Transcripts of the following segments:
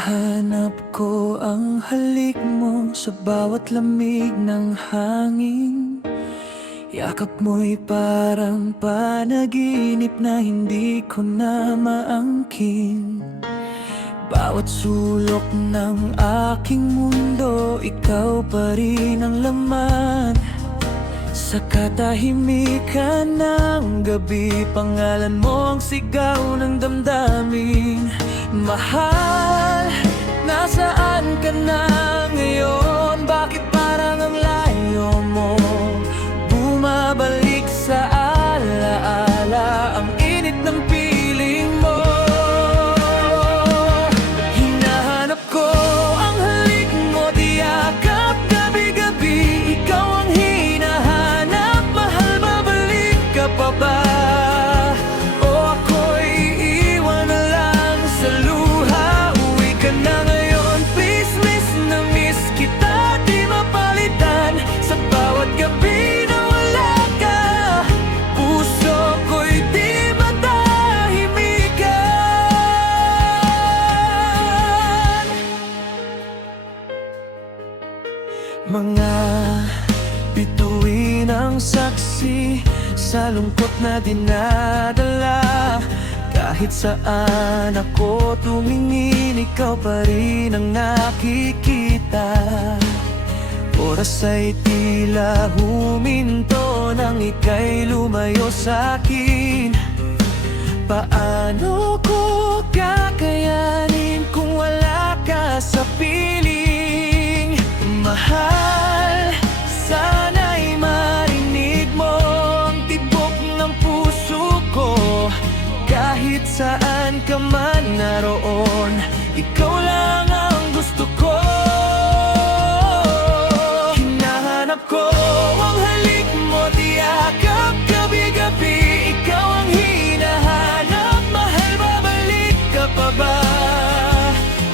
Hinahanap ko ang halik mo sa bawat lamig ng hangin. Yakap mo'y parang panaginip na hindi ko na maangkin. Bawat sulok ng aking mundo, ikaw pa rin ang laman. Sa katahimikan ng gabi, pangalan mo ang sigaw ng damdamin. Mahal, nasaan ka na ngayon? Bakit parang ang layo mo? Bumabalik sa alaala ang init ng piling mo. Hinahanap ko ang halik mo, tiyakap gabi-gabi. Ikaw ang hinahanap, mahal, babalik ka pa ba? O ako'y iiwan na lang sa luha? Uwi ka na ngayon, please, miss na miss kita. Di mapalitan sa bawat gabi na wala ka. Puso ko'y di matahimikan. Mga bituin ang saksi sa lungkot na dinadala. Kahit saan ako tumingin, ikaw pa rin ang nakikita. Oras ay tila huminto nang ika'y lumayo sa'kin. Paano ko kakayanin kung wala ka sa piling? Mahal, sana'y marinig mo ang tibok ng puso ko. Kahit saan ka man naroon, ikaw lang ang gusto ko. Hinahanap ko ang halik mo, tiyakap gabi-gabi. Ikaw ang hinahanap, mahal, babalik ka pa ba?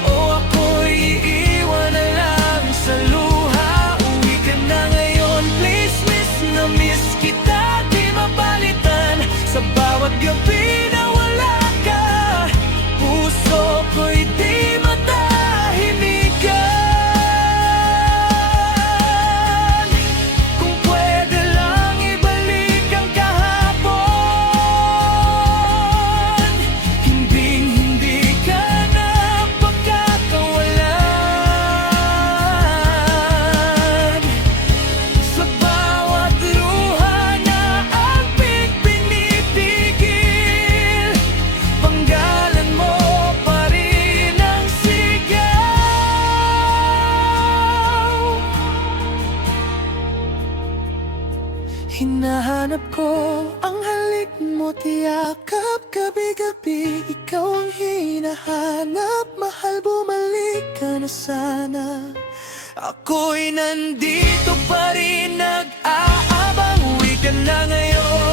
O ako'y iiwan na lang sa luha? Uwi ka na ngayon, please, miss na miss kita. Di mapalitan sa bawat gabi na wala ka. Puso ko'y di matahimikan. Kung pwede lang ibalik ang kahapon, hindi ka na pagkakawalan. Sa bawat luha na aking pinipigil, panggalan mo pa rin ang sigaw. Hinahanap ko ang halik mo, tiyakap gabi-gabi. Ikaw ang hinahanap, mahal, bumalik ka na sana. Ako'y nandito pa rin, nag-aabang. Uwi ka na ngayon,